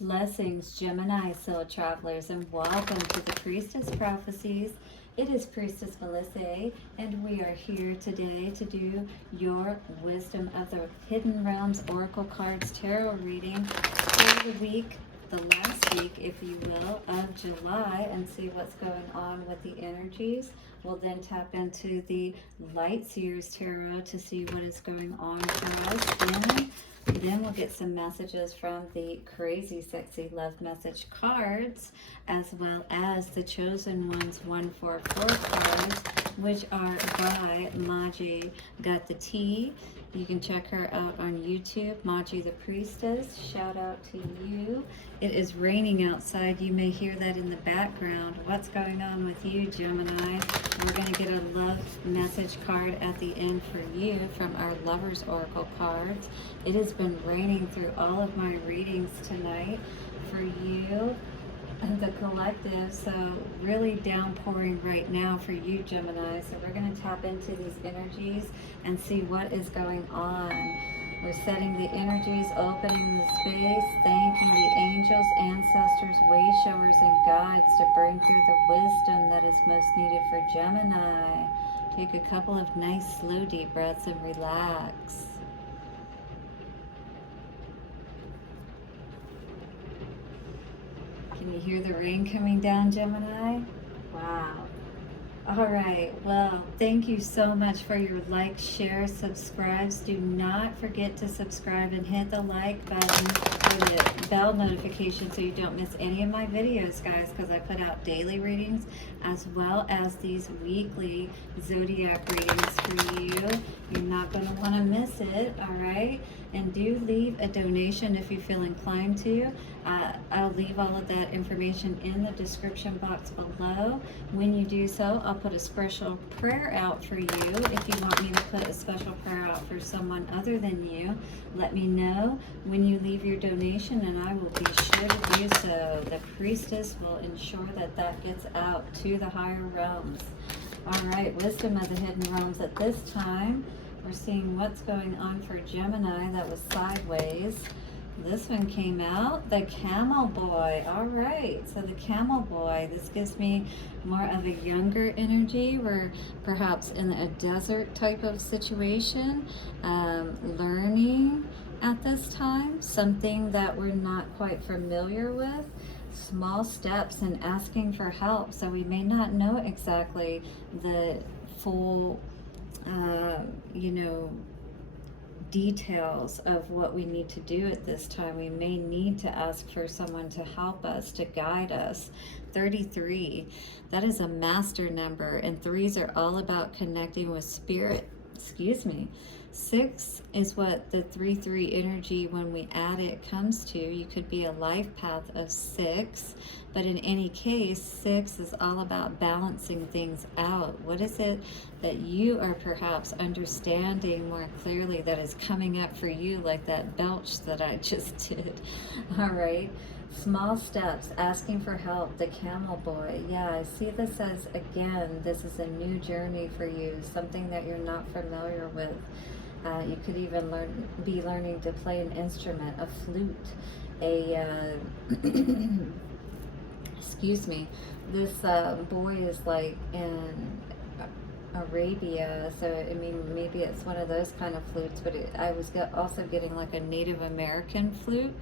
Blessings, Gemini soul travelers, and welcome to the Priestess Prophecies. It is Priestess Melissae, and we are here today to do your Wisdom of the Hidden Realms Oracle Cards Tarot reading for the week, the last week, if you will, of July, and see what's going on with the energies. We'll then tap into the Light Seers Tarot to see what is going on for us. Then we'll get some messages from the Crazy Sexy Love Message cards, as well as the Chosen Ones 144 cards, which are by Maji Got the Tea. You can check her out on YouTube, Maji the Priestess. Shout out to you. It is raining outside. You may hear that in the background. What's going on with you, Gemini? We're going to get a love message card at the end for you from our Lovers Oracle cards. It has been raining through all of my readings tonight for you and the collective, so really downpouring right now for you, Gemini. So we're going to tap into these energies and see what is going on. We're setting the energies, opening the space, thanking the angels, ancestors, way showers, and guides to bring through the wisdom that is most needed for Gemini. Take a couple of nice, slow, deep breaths and relax. Can you hear the rain coming down, Gemini? Wow. All right, well, thank you so much for your likes, shares, subscribes. Do not forget to subscribe and hit the like button for the bell notification so you don't miss any of my videos, guys, because I put out daily readings as well as these weekly zodiac readings for you. You're not going to want to miss it, all right? And do leave a donation if you feel inclined to. I'll leave all of that information in the description box below. When you do so, I'll put a special prayer out for you. If you want me to put a special prayer out for someone other than you, let me know when you leave your donation and I will be sure to do so. The Priestess will ensure that that gets out to the higher realms. All right, Wisdom of the Hidden Realms at this time. We're seeing what's going on for Gemini. That was sideways. This one came out, the Camel Boy. All right, so the Camel Boy, this gives me more of a younger energy. We're perhaps in a desert type of situation, learning at this time, something that we're not quite familiar with. Small steps and asking for help. So we may not know exactly the full details of what we need to do at this time. We may need to ask for someone to help us, to guide us. 33, that is a master number, and threes are all about connecting with spirit. Excuse me. 6 is what the 3-3 energy, when we add it, comes to. You could be a life path of 6, but in any case, 6 is all about balancing things out. What is it that you are perhaps understanding more clearly that is coming up for you, like that belch that I just did? All right. Small steps, asking for help, the Camel Boy. Yeah, I see this as, again, this is a new journey for you, something that you're not familiar with. You could even be learning to play an instrument, a flute, excuse me, this boy is like in Arabia, so I mean, maybe it's one of those kind of flutes, but I was also getting like a Native American flute.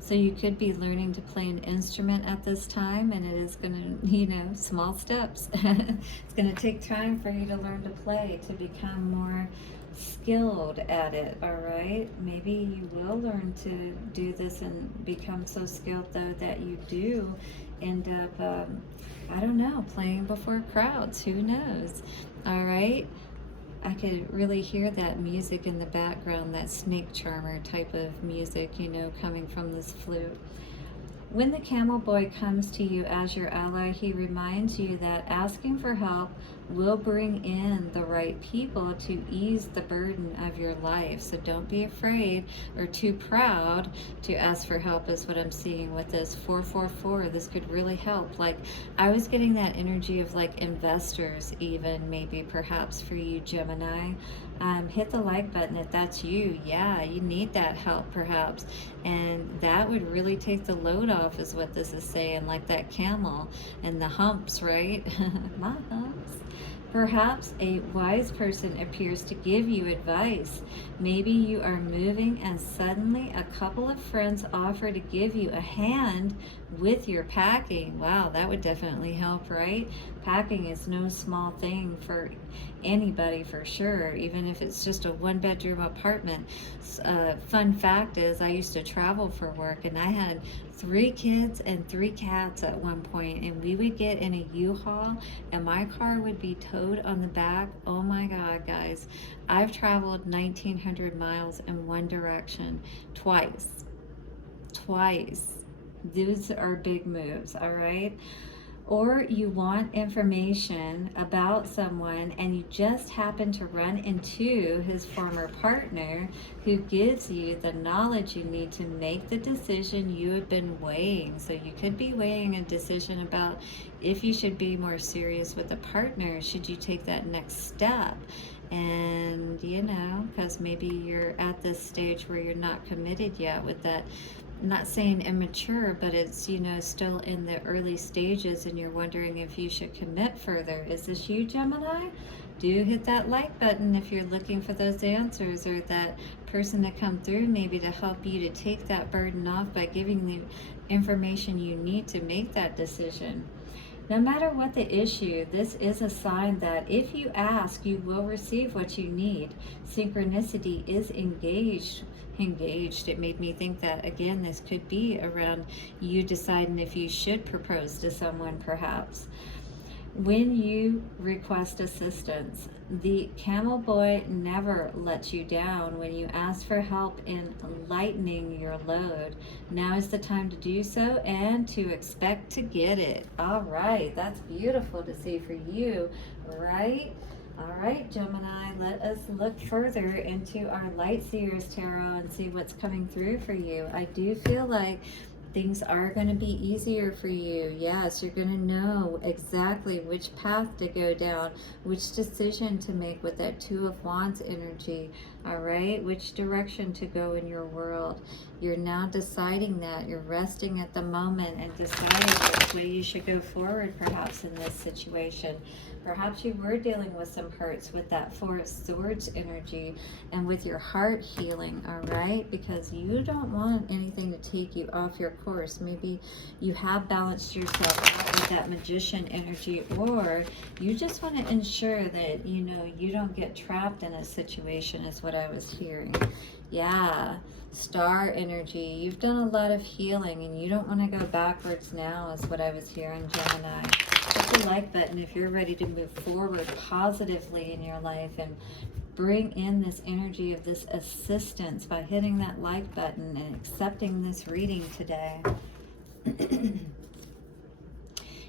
So you could be learning to play an instrument at this time, and it is going to, small steps. It's going to take time for you to learn to play, to become more skilled at it, all right? Maybe you will learn to do this and become so skilled, though, that you do end up, I don't know, playing before crowds. Who knows? All right? I could really hear that music in the background, that snake charmer type of music, coming from this flute. When the Camel Boy comes to you as your ally, he reminds you that asking for help will bring in the right people to ease the burden of your life. So don't be afraid or too proud to ask for help, is what I'm seeing with this 444. This could really help. Like, I was getting that energy of like investors, even maybe perhaps for you, Gemini. hit the like button if that's you. Yeah, you need that help perhaps, and that would really take the load off, is what this is saying, like that camel and the humps, right? My humps. Perhaps a wise person appears to give you advice. Maybe you are moving and suddenly a couple of friends offer to give you a hand with your packing. Wow, that would definitely help, right? Packing is no small thing for anybody, for sure, even if it's just a one-bedroom apartment. Fun fact is, I used to travel for work, and I had 3 kids and 3 cats at one point, and we would get in a U-Haul and my car would be towed on the back. Oh my God, guys, I've traveled 1,900 miles in one direction twice. These are big moves, all right? Or you want information about someone and you just happen to run into his former partner, who gives you the knowledge you need to make the decision you have been weighing. So you could be weighing a decision about if you should be more serious with a partner. Should you take that next step? And because maybe you're at this stage where you're not committed yet with that. I'm not saying immature, but it's, still in the early stages, and you're wondering if you should commit further. Is this you, Gemini? Do hit that like button if you're looking for those answers, or that person to come through maybe to help you to take that burden off by giving the information you need to make that decision. No matter what the issue, this is a sign that if you ask, you will receive what you need. Synchronicity is engaged. It made me think that, again, this could be around you deciding if you should propose to someone, perhaps. When you request assistance, the Camel Boy never lets you down. When you ask for help in lightening your load, now is the time to do so and to expect to get it. All right, that's beautiful to see for you, right? All right, Gemini, let us look further into our Light Seers Tarot and see what's coming through for you. I do feel like things are going to be easier for you. Yes, you're going to know exactly which path to go down, which decision to make with that Two of Wands energy, all right? Which direction to go in your world. You're now deciding that. You're resting at the moment and deciding which way you should go forward, perhaps, in this situation. Perhaps you were dealing with some hurts with that Four of Swords energy and with your heart healing, all right? Because you don't want anything to take you off your course. Maybe you have balanced yourself out with that Magician energy, or you just want to ensure that, you don't get trapped in a situation, is what I was hearing. Yeah, Star energy. You've done a lot of healing and you don't want to go backwards now, is what I was hearing, Gemini. Hit the like button if you're ready to move forward positively in your life and bring in this energy of this assistance by hitting that like button and accepting this reading today.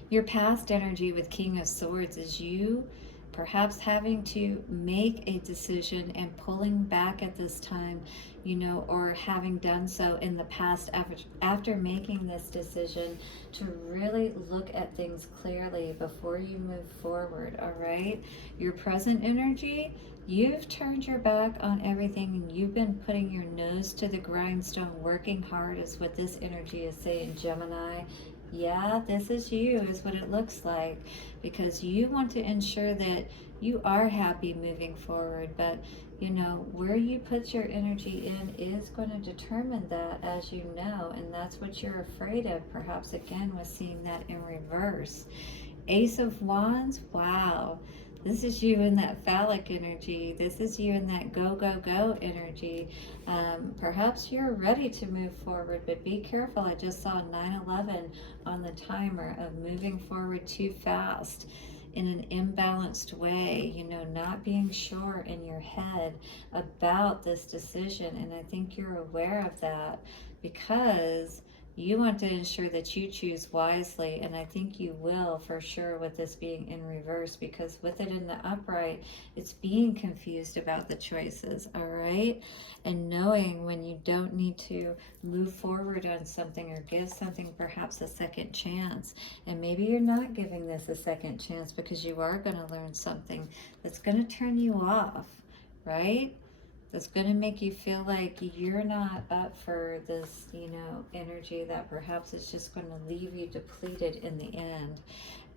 Your past energy with King of Swords is you perhaps having to make a decision and pulling back at this time, or having done so in the past after making this decision, to really look at things clearly before you move forward, all right? Your present energy, you've turned your back on everything and you've been putting your nose to the grindstone, working hard, is what this energy is saying, Gemini. Yeah, this is you, is what it looks like, because you want to ensure that you are happy moving forward, but where you put your energy in is going to determine that, as you know, and that's what you're afraid of, perhaps, again, with seeing that in reverse. Ace of Wands, wow. This is you in that phallic energy. This is you in that go, go, go energy. Perhaps you're ready to move forward, but be careful. I just saw 9/11 on the timer of moving forward too fast in an imbalanced way, not being sure in your head about this decision. And I think you're aware of that because you want to ensure that you choose wisely, and I think you will for sure with this being in reverse, because with it in the upright, it's being confused about the choices, all right? And knowing when you don't need to move forward on something or give something perhaps a second chance. And maybe you're not giving this a second chance because you are going to learn something that's going to turn you off, right? That's going to make you feel like you're not up for this, you know, energy that perhaps is just going to leave you depleted in the end.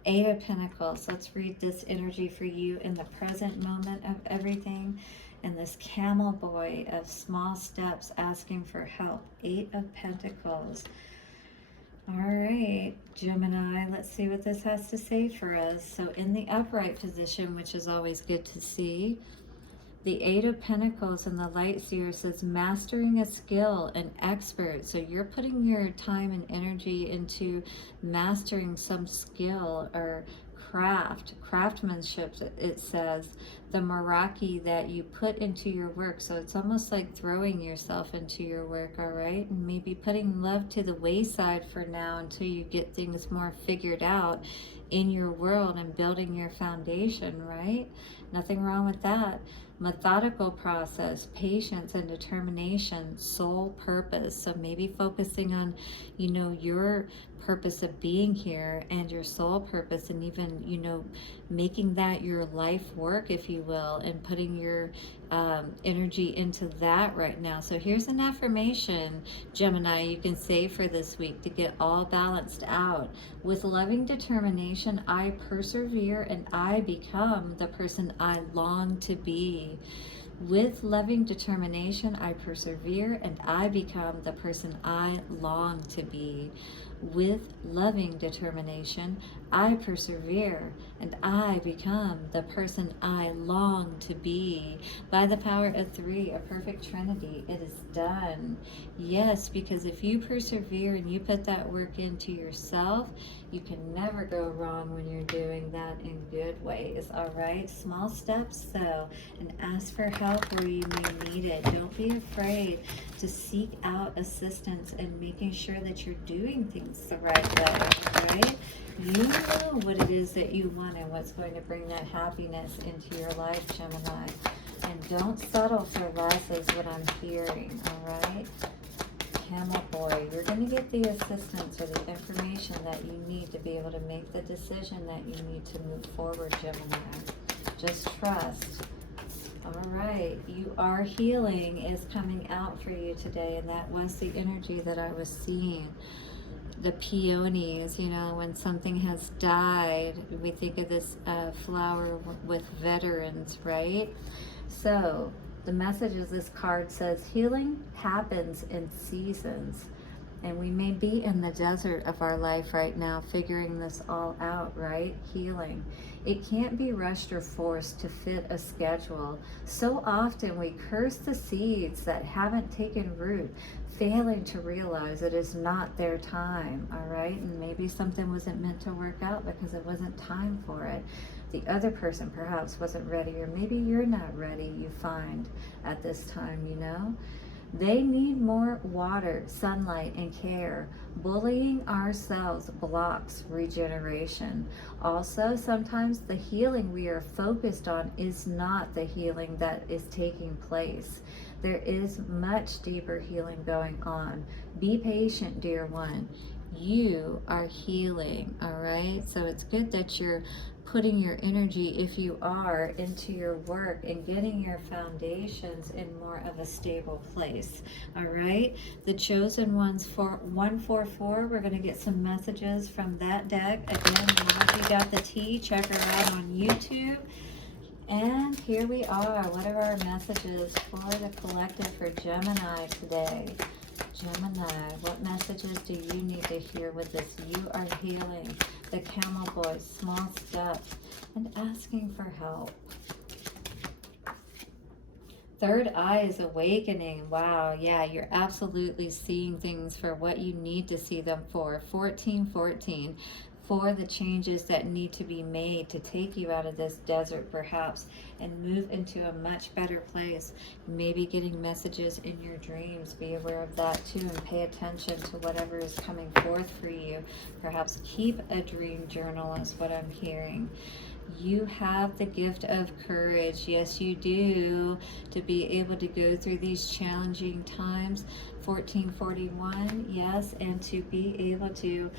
Eight of Pentacles. Let's read this energy for you in the present moment of everything. And this Camel Boy of small steps asking for help. Eight of Pentacles. All right, Gemini, let's see what this has to say for us. So in the upright position, which is always good to see, the Eight of Pentacles in the Light Seer says mastering a skill, an expert. So you're putting your time and energy into mastering some skill or craftsmanship, it says. The Meraki that you put into your work. So it's almost like throwing yourself into your work, all right? And maybe putting love to the wayside for now until you get things more figured out in your world and building your foundation, right? Nothing wrong with that. Methodical process, patience and determination, soul purpose. So maybe focusing on, you know, your purpose of being here and your soul purpose, and even, you know, making that your life work, if you will, and putting your energy into that right now. So here's an affirmation, Gemini, you can say for this week to get all balanced out. With loving determination, I persevere and I become the person I long to be. With loving determination, I persevere and I become the person I long to be. With loving determination, I persevere and I become the person I long to be. By the power of three, a perfect trinity, it is done. Yes, because if you persevere and you put that work into yourself, you can never go wrong when you're doing that in good ways, all right? Small steps, though, and ask for help where you may need it. Don't be afraid to seek out assistance and making sure that you're doing things the right way, right? You know what it is that you want and what's going to bring that happiness into your life, Gemini. And don't settle for less is what I'm hearing, all right? Camel Boy, you're going to get the assistance or the information that you need to be able to make the decision that you need to move forward, Gemini. Just trust. All right, you are healing is coming out for you today, and that was the energy that I was seeing. The peonies, you know, when something has died, we think of this flower with veterans, right? So the message is, this card says healing happens in seasons, and we may be in the desert of our life right now figuring this all out, right? Healing, it can't be rushed or forced to fit a schedule. So often we curse the seeds that haven't taken root, failing to realize it is not their time, all right? And maybe something wasn't meant to work out because it wasn't time for it. The other person perhaps wasn't ready, or maybe you're not ready, you find, at this time, you know? They need more water, sunlight, and care. Bullying ourselves blocks regeneration. Also, sometimes the healing we are focused on is not the healing that is taking place. There is much deeper healing going on. Be patient, dear one. You are healing, all right? So it's good that you're putting your energy, if you are, into your work and getting your foundations in more of a stable place, all right? The chosen ones for 144, we're going to get some messages from that deck. Again, Margie got the tea. Check her out on YouTube. And here we are. What are our messages for the collective for Gemini today? Gemini, what messages do you need to hear with this? You are healing. The Camel Boy, small steps, and asking for help. Third eye is awakening. Wow, yeah, you're absolutely seeing things for what you need to see them for. 1414. For the changes that need to be made to take you out of this desert perhaps and move into a much better place. Maybe getting messages in your dreams. Be aware of that too, and pay attention to whatever is coming forth for you. Perhaps keep a dream journal is what I'm hearing. You have the gift of courage. Yes, you do, to be able to go through these challenging times. 1441, yes, and to be able to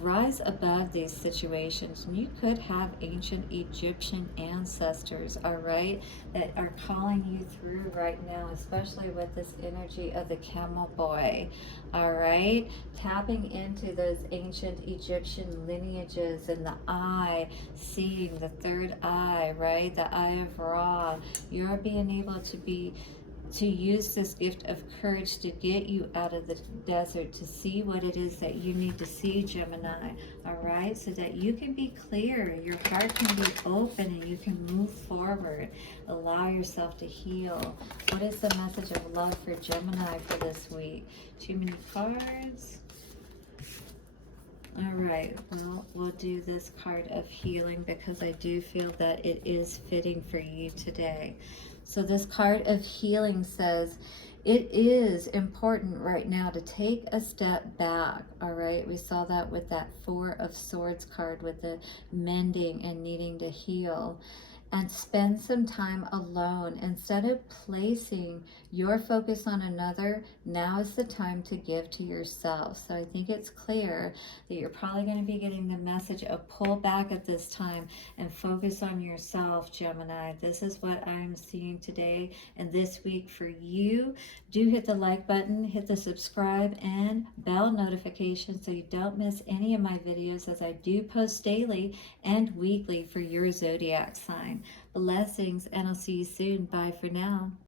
rise above these situations. And you could have ancient Egyptian ancestors, all right, that are calling you through right now, especially with this energy of the Camel Boy, all right, tapping into those ancient Egyptian lineages and the eye, seeing the third eye, right, the eye of Ra. You're being able to use this gift of courage to get you out of the desert, to see what it is that you need to see, Gemini, all right, so that you can be clear, your heart can be open, and you can move forward. Allow yourself to heal. What is the message of love for Gemini for this week? Too many cards. All right, well, we'll do this card of healing because I do feel that it is fitting for you today. So this card of healing says, it is important right now to take a step back, all right? We saw that with that Four of Swords card with the mending and needing to heal. And spend some time alone. Instead of placing your focus on another, now is the time to give to yourself. So I think it's clear that you're probably going to be getting the message of pull back at this time and focus on yourself, Gemini. This is what I'm seeing today and this week for you. Do hit the like button, hit the subscribe and bell notification so you don't miss any of my videos, as I do post daily and weekly for your zodiac sign. Blessings, and I'll see you soon. Bye for now.